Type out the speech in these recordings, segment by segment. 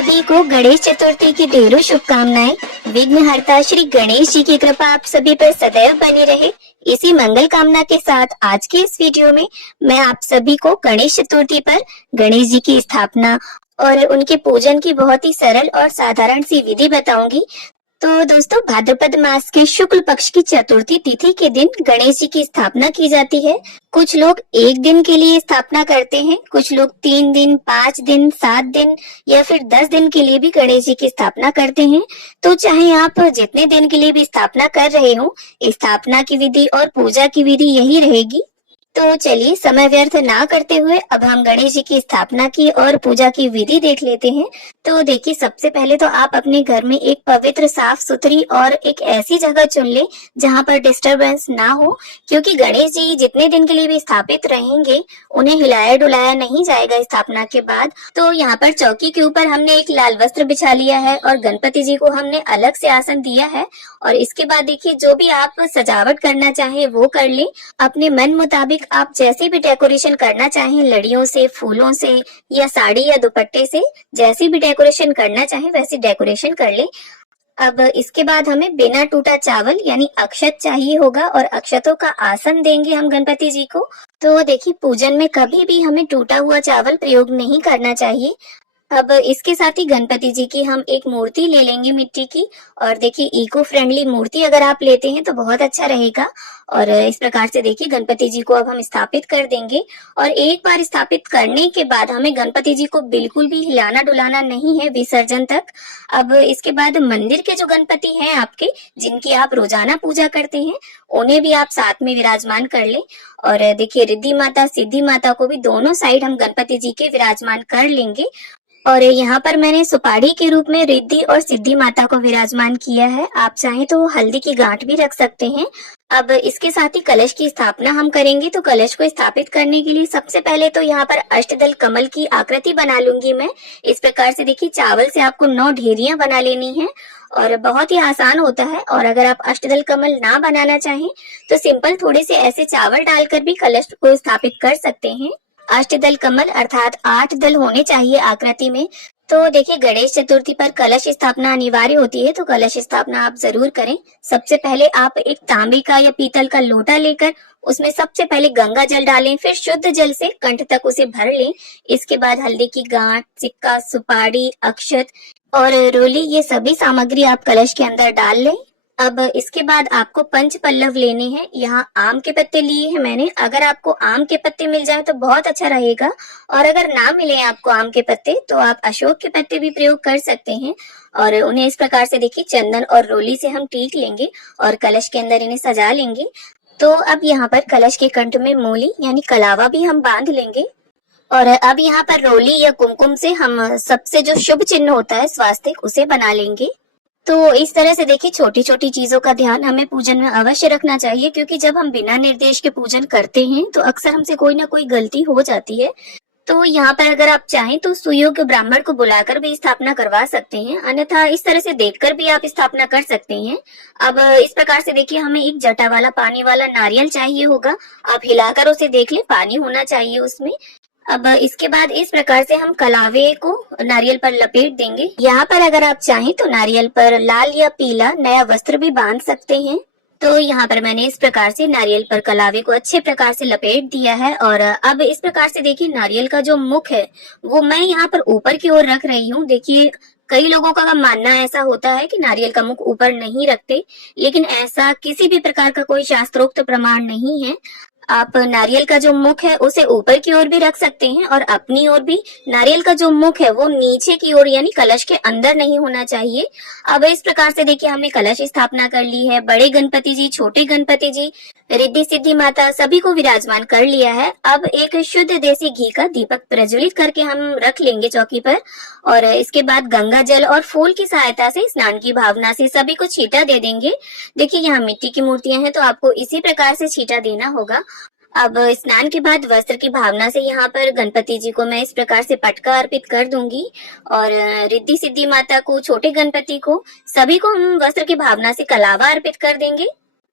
सभी को गणेश चतुर्थी की ढेरों शुभकामनाएं। विघ्नहर्ता श्री गणेश जी की कृपा आप सभी पर सदैव बनी रहे। इसी मंगल कामना के साथ आज के इस वीडियो में मैं आप सभी को गणेश चतुर्थी पर गणेश जी की स्थापना और उनके पूजन की बहुत ही सरल और साधारण सी विधि बताऊंगी। तो दोस्तों, भाद्रपद मास के शुक्ल पक्ष की चतुर्थी तिथि के दिन गणेश जी की स्थापना की जाती है। कुछ लोग एक दिन के लिए स्थापना करते हैं, कुछ लोग 3 दिन, 5 दिन, 7 दिन या फिर 10 दिन के लिए भी गणेश जी की स्थापना करते हैं। तो चाहे आप जितने दिन के लिए भी स्थापना कर रहे हो, स्थापना की विधि और पूजा की विधि यही रहेगी। तो चलिए समय व्यर्थ ना करते हुए अब हम गणेश जी की स्थापना की और पूजा की विधि देख लेते हैं। तो देखिए, सबसे पहले तो आप अपने घर में एक पवित्र, साफ सुथरी और एक ऐसी जगह चुन ले जहां पर डिस्टरबेंस ना हो, क्योंकि गणेश जी जितने दिन के लिए भी स्थापित रहेंगे उन्हें हिलाया डुलाया नहीं जाएगा स्थापना के बाद। तो यहाँ पर चौकी के ऊपर हमने एक लाल वस्त्र बिछा लिया है और गणपति जी को हमने अलग से आसन दिया है। और इसके बाद देखिए, जो भी आप सजावट करना चाहे वो कर ले। अपने मन मुताबिक आप जैसे भी डेकोरेशन करना चाहें, लड़ियों से, फूलों से या साड़ी या दुपट्टे से, जैसी भी डेकोरेशन करना चाहें वैसी डेकोरेशन कर ले। अब इसके बाद हमें बिना टूटा चावल यानी अक्षत चाहिए होगा और अक्षतों का आसन देंगे हम गणपति जी को। तो देखिए, पूजन में कभी भी हमें टूटा हुआ चावल प्रयोग नहीं करना चाहिए। अब इसके साथ ही गणपति जी की हम एक मूर्ति ले लेंगे मिट्टी की। और देखिए, इको फ्रेंडली मूर्ति अगर आप लेते हैं तो बहुत अच्छा रहेगा। और इस प्रकार से देखिए, गणपति जी को अब हम स्थापित कर देंगे। और एक बार स्थापित करने के बाद हमें गणपति जी को बिल्कुल भी हिलाना डुलाना नहीं है विसर्जन तक। अब इसके बाद मंदिर के जो गणपति हैं आपके, जिनकी आप रोजाना पूजा करते हैं, उन्हें भी आप साथ में विराजमान कर ले। और देखिए, रिद्धि माता, सिद्धि माता को भी दोनों साइड हम गणपति जी के विराजमान कर लेंगे। और यहाँ पर मैंने सुपारी के रूप में रिद्धि और सिद्धि माता को विराजमान किया है। आप चाहें तो हल्दी की गांठ भी रख सकते हैं। अब इसके साथ ही कलश की स्थापना हम करेंगे। तो कलश को स्थापित करने के लिए सबसे पहले तो यहाँ पर अष्टदल कमल की आकृति बना लूंगी मैं। इस प्रकार से देखिए, चावल से आपको 9 ढेरियां बना लेनी है और बहुत ही आसान होता है। और अगर आप अष्टदल कमल ना बनाना चाहें तो सिंपल थोड़े से ऐसे चावल डालकर भी कलश को स्थापित कर सकते हैं। अष्टदल कमल अर्थात 8 दल होने चाहिए आकृति में। तो देखिए, गणेश चतुर्थी पर कलश स्थापना अनिवार्य होती है, तो कलश स्थापना आप जरूर करें। सबसे पहले आप एक तांबे का या पीतल का लोटा लेकर उसमें सबसे पहले गंगा जल डालें, फिर शुद्ध जल से कंठ तक उसे भर लें। इसके बाद हल्दी की गांठ, सिक्का, सुपारी, अक्षत और रोली, ये सभी सामग्री आप कलश के अंदर डाल लें। अब इसके बाद आपको पंच पल्लव लेने हैं। यहाँ आम के पत्ते लिए हैं मैंने। अगर आपको आम के पत्ते मिल जाए तो बहुत अच्छा रहेगा, और अगर ना मिले आपको आम के पत्ते तो आप अशोक के पत्ते भी प्रयोग कर सकते हैं। और उन्हें इस प्रकार से देखिए, चंदन और रोली से हम टीक लेंगे और कलश के अंदर इन्हें सजा लेंगे। तो अब यहाँ पर कलश के कंठ में मूली यानी कलावा भी हम बांध लेंगे। और अब यहाँ पर रोली या कुमकुम से हम सबसे जो शुभ चिन्ह होता है स्वास्तिक, उसे बना लेंगे। तो इस तरह से देखिए, छोटी छोटी चीजों का ध्यान हमें पूजन में अवश्य रखना चाहिए, क्योंकि जब हम बिना निर्देश के पूजन करते हैं तो अक्सर हमसे कोई ना कोई गलती हो जाती है। तो यहाँ पर अगर आप चाहें तो सुयोग्य ब्राह्मण को बुलाकर भी स्थापना करवा सकते हैं, अन्यथा इस तरह से देखकर भी आप स्थापना कर सकते हैं। अब इस प्रकार से देखिए, हमें एक जटा वाला पानी वाला नारियल चाहिए होगा। आप हिलाकर उसे देख ले, पानी होना चाहिए उसमें। अब इसके बाद इस प्रकार से हम कलावे को नारियल पर लपेट देंगे। यहाँ पर अगर आप चाहें तो नारियल पर लाल या पीला नया वस्त्र भी बांध सकते हैं। तो यहाँ पर मैंने इस प्रकार से नारियल पर कलावे को अच्छे प्रकार से लपेट दिया है। और अब इस प्रकार से देखिए, नारियल का जो मुख है वो मैं यहाँ पर ऊपर की ओर रख रही हूँ। देखिए, कई लोगों का मानना ऐसा होता है कि नारियल का मुख ऊपर नहीं रखते, लेकिन ऐसा किसी भी प्रकार का कोई शास्त्रोक्त प्रमाण नहीं है। आप नारियल का जो मुख है उसे ऊपर की ओर भी रख सकते हैं, और अपनी ओर भी नारियल का जो मुख है वो नीचे की ओर यानी कलश के अंदर नहीं होना चाहिए। अब इस प्रकार से देखिए, हमने कलश स्थापना कर ली है। बड़े गणपति जी, छोटे गणपति जी, रिद्धि सिद्धि माता सभी को विराजमान कर लिया है। अब एक शुद्ध देसी घी का दीपक प्रज्वलित करके हम रख लेंगे चौकी पर। और इसके बाद गंगा जल और फूल की सहायता से स्नान की भावना से सभी को छींटा दे देंगे। देखिए, यहाँ मिट्टी की मूर्तियां हैं तो आपको इसी प्रकार से छींटा देना होगा। अब स्नान के बाद वस्त्र की भावना से यहाँ पर गणपति जी को मैं इस प्रकार से पटका अर्पित कर दूंगी। और रिद्धि सिद्धि माता को, छोटे गणपति को, सभी को हम वस्त्र की भावना से कलावा अर्पित कर देंगे।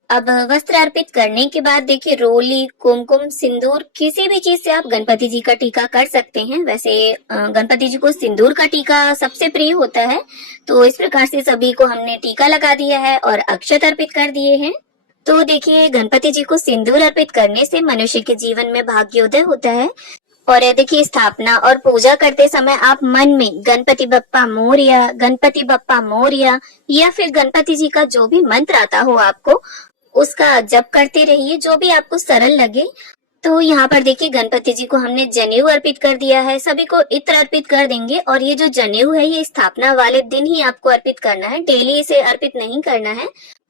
अब वस्त्र अर्पित करने के बाद देखिए रोली, कुमकुम, सिंदूर किसी भी चीज से आप गणपति जी का टीका कर सकते हैं। वैसे गणपति जी को सिंदूर का टीका सबसे प्रिय होता है, तो इस प्रकार से सभी को हमने टीका लगा दिया है और अक्षत अर्पित कर दिए हैं। तो देखिए गणपति जी को सिंदूर अर्पित करने से मनुष्य के जीवन में भाग्योदय होता है। और ये देखिए स्थापना और पूजा करते समय आप मन में गणपति बप्पा मोरया, गणपति बप्पा मोरया या फिर गणपति जी का जो भी मंत्र आता हो आपको उसका जप करते रहिए, जो भी आपको सरल लगे। तो यहाँ पर देखिए गणपति जी को हमने जनेऊ अर्पित कर दिया है, सभी को इत्र अर्पित कर देंगे। और ये जो जनेऊ है ये स्थापना वाले दिन ही आपको अर्पित करना है, डेली इसे अर्पित नहीं करना है।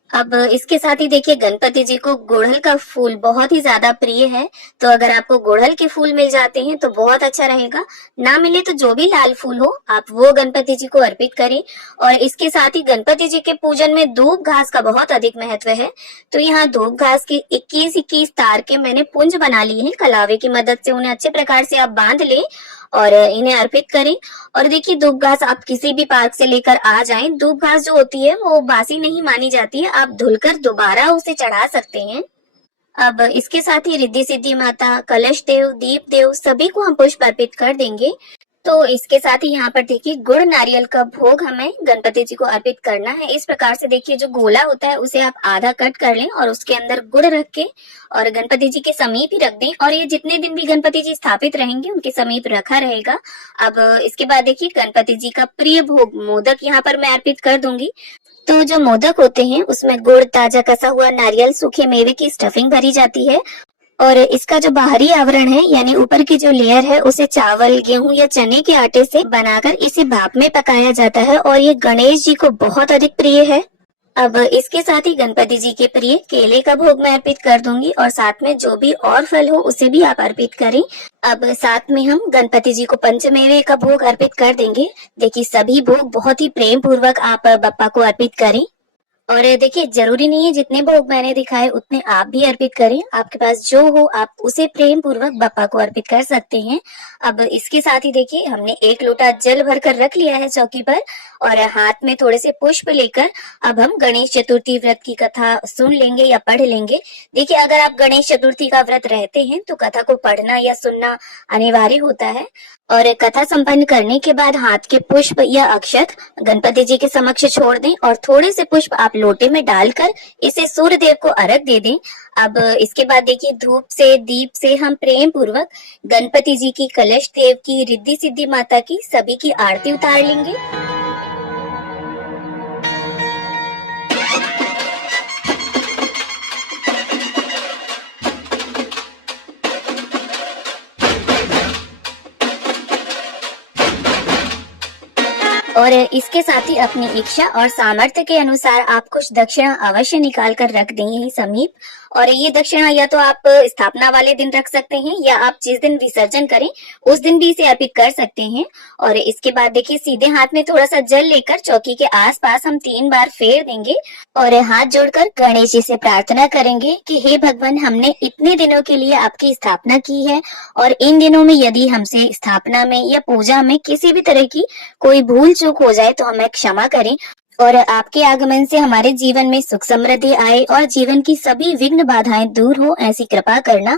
अब इसके साथ ही देखिए गणपति जी को गुड़हल का फूल बहुत ही ज्यादा प्रिय है, तो अगर आपको गुड़हल के फूल मिल जाते हैं तो बहुत अच्छा रहेगा। ना मिले तो जो भी लाल फूल हो आप वो गणपति जी को अर्पित करें। और इसके साथ ही गणपति जी के पूजन में दूब घास का बहुत अधिक महत्व है, तो यहाँ दूब घास के 21-21 तार के मैंने पुंज बना लिए हैं। कलावे की मदद से उन्हें अच्छे प्रकार से आप बांध लें और इन्हें अर्पित करें। और देखिए दूब घास आप किसी भी पार्क से लेकर आ जाएं, दूब घास जो होती है वो बासी नहीं मानी जाती है, आप धुलकर दोबारा उसे चढ़ा सकते हैं। अब इसके साथ ही रिद्धि सिद्धि माता, कलश देव, दीप देव सभी को हम पुष्प अर्पित कर देंगे। तो इसके साथ ही यहाँ पर देखिए गुड़ नारियल का भोग हमें गणपति जी को अर्पित करना है। इस प्रकार से देखिए जो गोला होता है उसे आप आधा कट कर लें और उसके अंदर गुड़ रख के और गणपति जी के समीप ही रख दें। और ये जितने दिन भी गणपति जी स्थापित रहेंगे उनके समीप रखा रहेगा। अब इसके बाद देखिए गणपति जी का प्रिय भोग मोदक यहाँ पर मैं अर्पित कर दूंगी। तो जो मोदक होते हैं उसमें गुड़, ताजा कसा हुआ नारियल, सूखे मेवे की स्टफिंग भरी जाती है। और इसका जो बाहरी आवरण है यानी ऊपर की जो लेयर है उसे चावल, गेहूं या चने के आटे से बनाकर इसे भाप में पकाया जाता है और ये गणेश जी को बहुत अधिक प्रिय है। अब इसके साथ ही गणपति जी के प्रिय केले का भोग मैं अर्पित कर दूंगी और साथ में जो भी और फल हो उसे भी आप अर्पित करें। अब साथ में हम गणपति जी को पंचमेवे का भोग अर्पित कर देंगे। देखिए सभी भोग बहुत ही प्रेम पूर्वक आप बप्पा को अर्पित करें। और देखिए जरूरी नहीं है जितने भोग मैंने दिखाए उतने आप भी अर्पित करें, आपके पास जो हो आप उसे प्रेम पूर्वक बप्पा को अर्पित कर सकते हैं। अब इसके साथ ही देखिए हमने 1 लोटा जल भरकर रख लिया है चौकी पर और हाथ में थोड़े से पुष्प लेकर अब हम गणेश चतुर्थी व्रत की कथा सुन लेंगे या पढ़ लेंगे। देखिए अगर आप गणेश चतुर्थी का व्रत रहते हैं तो कथा को पढ़ना या सुनना अनिवार्य होता है। और कथा संपन्न करने के बाद हाथ के पुष्प या अक्षत गणपति जी के समक्ष छोड़ दें और थोड़े से पुष्प आप लोटे में डालकर इसे सूर्य देव को अर्घ दे दें। अब इसके बाद देखिए धूप से, दीप से हम प्रेम पूर्वक गणपति जी की, कलश देव की, रिद्धि सिद्धि माता की सभी की आरती उतार लेंगे। और इसके साथ ही अपनी इच्छा और सामर्थ्य के अनुसार आप कुछ दक्षिणा अवश्य निकाल कर रख दें यही समीप। और ये दक्षिणा या तो आप स्थापना वाले दिन रख सकते हैं या आप जिस दिन विसर्जन करें उस दिन भी इसे अर्पित कर सकते हैं। और इसके बाद देखिए सीधे हाथ में थोड़ा सा जल लेकर चौकी के आसपास हम 3 बार फेर देंगे और हाथ जोड़कर गणेश जी से प्रार्थना करेंगे कि हे भगवान, हमने इतने दिनों के लिए आपकी स्थापना की है और इन दिनों में यदि हमसे स्थापना में या पूजा में किसी भी तरह की कोई भूल चूक हो जाए तो हमें क्षमा करें और आपके आगमन से हमारे जीवन में सुख समृद्धि आए और जीवन की सभी विघ्न बाधाएं दूर हो, ऐसी कृपा करना।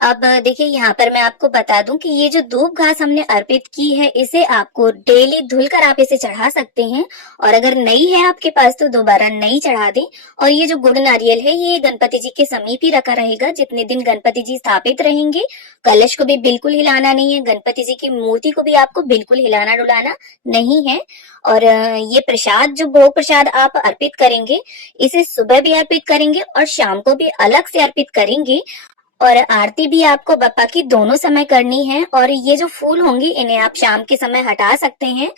अब देखिए यहाँ पर मैं आपको बता दूं कि ये जो दूब घास हमने अर्पित की है इसे आपको डेली धुलकर आप इसे चढ़ा सकते हैं और अगर नई है आपके पास तो दोबारा नई चढ़ा दें। और ये जो गुड़ नारियल है ये गणपति जी के समीप ही रखा रहेगा जितने दिन गणपति जी स्थापित रहेंगे। कलश को भी बिल्कुल हिलाना नहीं है, गणपति जी की मूर्ति को भी आपको बिल्कुल हिलाना डुलाना नहीं है। और ये प्रसाद, जो भोग प्रसाद आप अर्पित करेंगे इसे सुबह भी अर्पित करेंगे और शाम को भी अलग से अर्पित करेंगे। और आरती भी आपको बप्पा की दोनों समय करनी है। और ये जो फूल होंगे इन्हें आप शाम के समय हटा सकते हैं।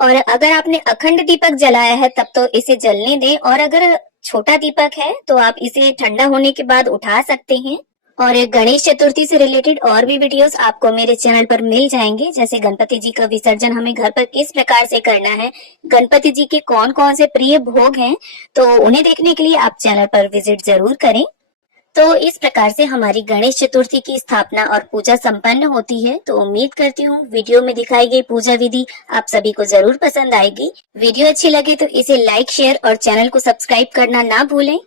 और अगर आपने अखंड दीपक जलाया है तब तो इसे जलने दें और अगर छोटा दीपक है तो आप इसे ठंडा होने के बाद उठा सकते हैं। और गणेश चतुर्थी से रिलेटेड और भी वीडियोस आपको मेरे चैनल पर मिल जाएंगे, जैसे गणपति जी का विसर्जन हमें घर पर किस प्रकार से करना है, गणपति जी के कौन कौन से प्रिय भोग हैं, तो उन्हें देखने के लिए आप चैनल पर विजिट जरूर करें। तो इस प्रकार से हमारी गणेश चतुर्थी की स्थापना और पूजा संपन्न होती है। तो उम्मीद करती हूँ वीडियो में दिखाई गई पूजा विधि आप सभी को जरूर पसंद आएगी। वीडियो अच्छी लगे तो इसे लाइक, शेयर और चैनल को सब्सक्राइब करना ना भूलें।